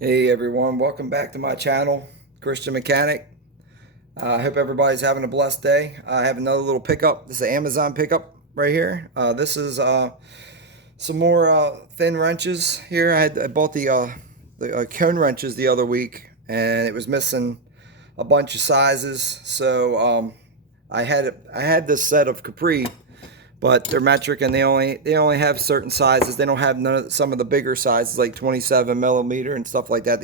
Hey everyone, welcome back to my channel, Christian Mechanic. I hope everybody's having a blessed day. I have another little pickup. This is an Amazon pickup right here. This is some more thin wrenches here. I bought the cone wrenches the other week, and it was missing a bunch of sizes. So I had this set of Capri, but they're metric and they only have certain sizes. They don't have some of the bigger sizes like 27 millimeter and stuff like that.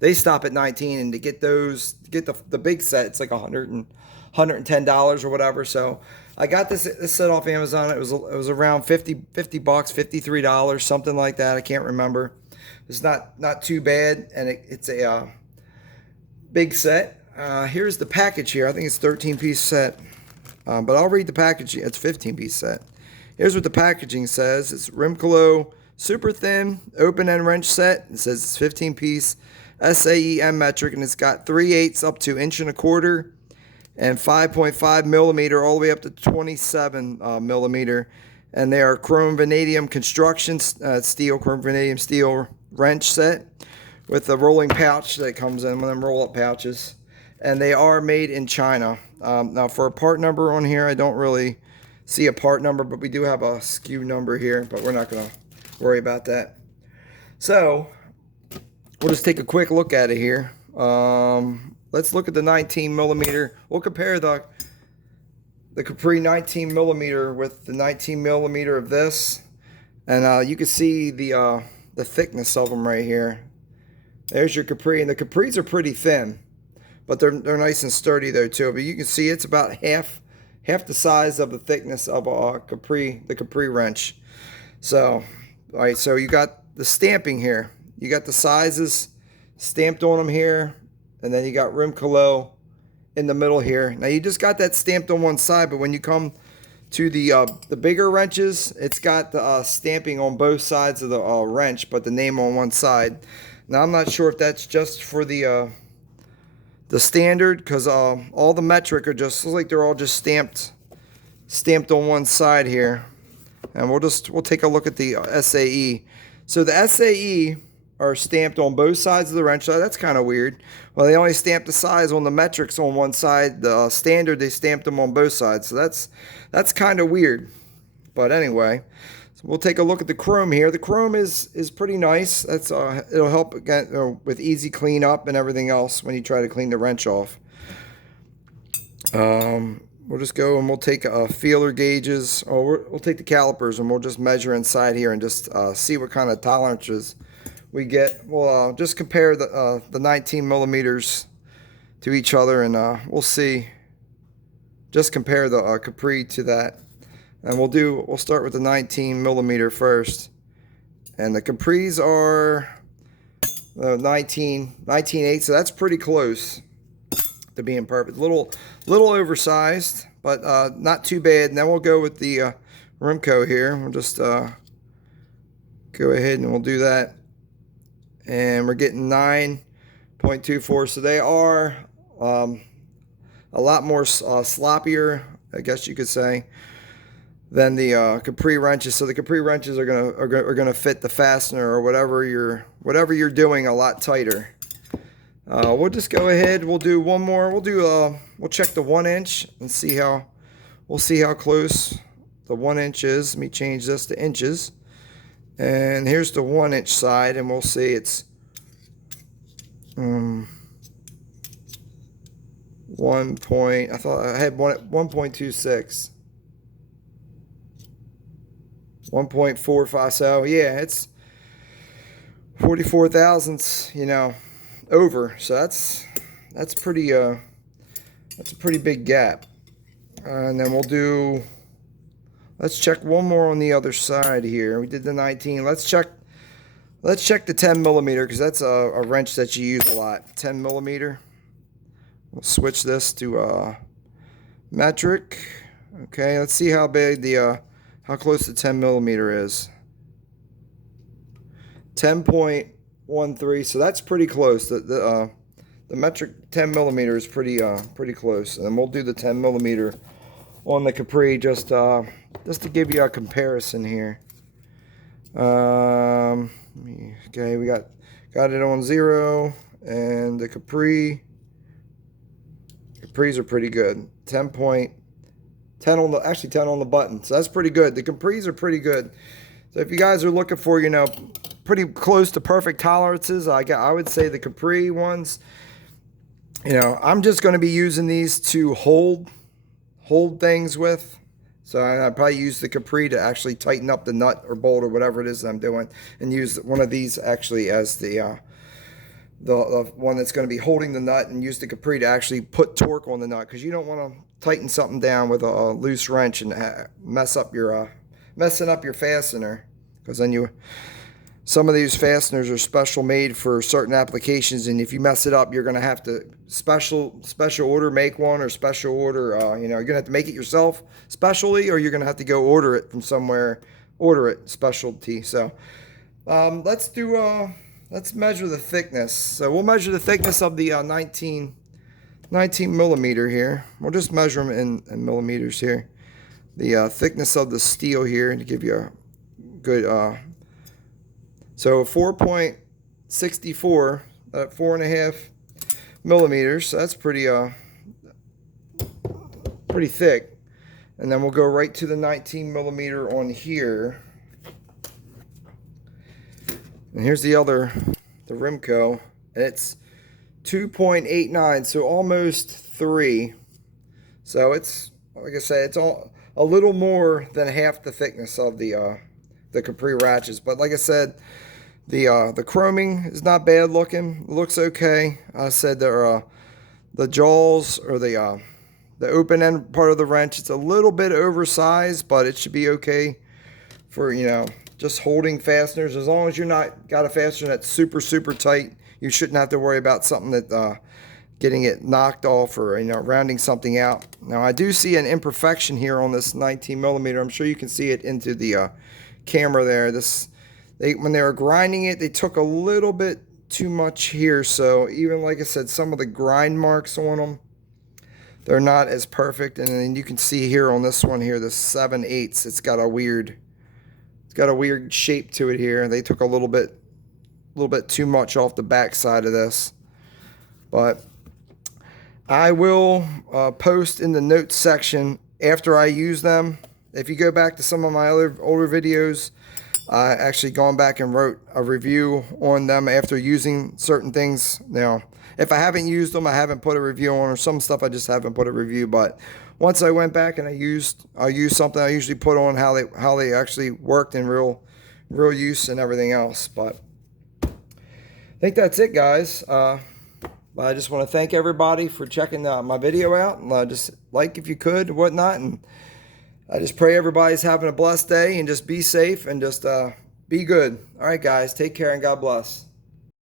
They stop at 19, and to get the big set, it's like $110 or whatever. So I got this set off Amazon. It was around 50 bucks, $53, something like that. I can't remember. It's not too bad, and it's a big set. Here's the package here. I think it's 13-piece set. But I'll read the packaging. It's 15-piece set. Here's what the packaging says. It's RIMKOLO super thin open end wrench set. It says it's 15-piece SAEM metric, and it's got 3/8 up to 1.25 and 5.5 millimeter all the way up to 27 millimeter. And they are chrome vanadium construction steel, chrome vanadium steel wrench set with a rolling pouch that comes in, one of them roll-up pouches. And they are made in China. Now for a part number on here, I don't really see a part number, but we do have a SKU number here, but we're not going to worry about that. So we'll just take a quick look at it here. Let's look at the 19 millimeter. We'll compare the Capri 19 millimeter with the 19 millimeter of this, and you can see the thickness of them right here. There's your Capri, and the Capris are pretty thin, but they're nice and sturdy though too. But you can see it's about half the size of the thickness of a the Capri wrench. So, all right, so you got the stamping here. You got the sizes stamped on them here, and then you got RIMKOLO in the middle here. Now you just got that stamped on one side, but when you come to the bigger wrenches, it's got the stamping on both sides of the wrench, but the name on one side. Now I'm not sure if that's just for the standard, because all the metric are just looks like they're all just stamped on one side here. And we'll take a look at the SAE. So the SAE are stamped on both sides of the wrench. So that's kind of weird. Well, they only stamped the size on the metrics on one side. The standard, they stamped them on both sides. So that's kind of weird. But anyway, so we'll take a look at the chrome here. The chrome is pretty nice. That's it'll help again with easy cleanup and everything else when you try to clean the wrench off. We'll just go and we'll take feeler gauges. We'll take the calipers and we'll just measure inside here and just see what kind of tolerances we get. We'll just compare the 19 millimeters to each other, and we'll see. Just compare the Capri to that. And we'll start with the 19 millimeter first. And the Capris are 19.8, so that's pretty close to being perfect. Little oversized, but not too bad. And then we'll go with the RIMKO here. We'll just go ahead and we'll do that. And we're getting 9.24, so they are a lot more sloppier, I guess you could say, than the Capri wrenches. So the Capri wrenches are gonna fit the fastener or whatever you're doing a lot tighter. We'll just go ahead. We'll do one more. We'll check the 1 inch and see how close the 1 inch is. Let me change this to inches. And here's the 1 inch side, and we'll see it's 1 point. I thought I had 1.26. 1.45. So yeah, it's 44 thousandths, over. So that's pretty that's a pretty big gap. And then let's check one more on the other side here. We did the 19. Let's check the 10 millimeter, because that's a wrench that you use a lot. 10 millimeter. We'll switch this to metric. Okay, let's see how big how close the 10 millimeter is. 10.13, so that's pretty close. The metric 10 millimeter is pretty close. And we'll do the 10 millimeter on the Capri just to give you a comparison here. Okay, we got Got it on 0, and the Capris are pretty good. 10 on the, actually 10 on the button. So that's pretty good. The Capris are pretty good. So if you guys are looking for, you know, pretty close to perfect tolerances, I would say the Capri ones. You know, I'm just going to be using these to hold things with. So I probably use the Capri to actually tighten up the nut or bolt or whatever it is that I'm doing, and use one of these actually as the one that's going to be holding the nut, and use the Capri to actually put torque on the nut, because you don't want to tighten something down with a loose wrench and messing up your fastener, because then some of these fasteners are special made for certain applications, and if you mess it up, you're going to have to special order make one, or special order, you know, you're going to have to make it yourself specially, or you're going to have to go order it from somewhere, specialty. So let's measure the thickness. So we'll measure the thickness of the 19 millimeter here. We'll just measure them in millimeters here. The thickness of the steel here, to give you a good so 4.64 at 4.5 millimeters. So that's pretty thick. And then we'll go right to the 19 millimeter on here. And here's the RIMKO. And it's 2.89, so almost 3. So it's, like I said, it's a little more than half the thickness of the Capri ratchets. But like I said, the chroming is not bad looking. It looks okay. I said the jaws, or the open end part of the wrench, it's a little bit oversized, but it should be okay for, you know, just holding fasteners. As long as you're not got a fastener that's super tight, you shouldn't have to worry about something that getting it knocked off, or, you know, rounding something out. Now I do see an imperfection here on this 19 millimeter. I'm sure you can see it into the camera there. When they were grinding it, they took a little bit too much here. So even, like I said, some of the grind marks on them, they're not as perfect. And then you can see here on this one here, the 7/8, it's got a weird shape to it here. They took a little bit too much off the back side of this. But I will post in the notes section after I use them. If you go back to some of my other older videos, I actually gone back and wrote a review on them after using certain things. Now, if I haven't used them, I haven't put a review on, or some stuff I just haven't put a review. But once I went back and I used something, I usually put on how they actually worked in real use and everything else. But I think that's it, guys. I just want to thank everybody for checking my video out, and just like if you could, whatnot, and I just pray everybody's having a blessed day, and just be safe, and just be good. All right, guys, take care, and God bless.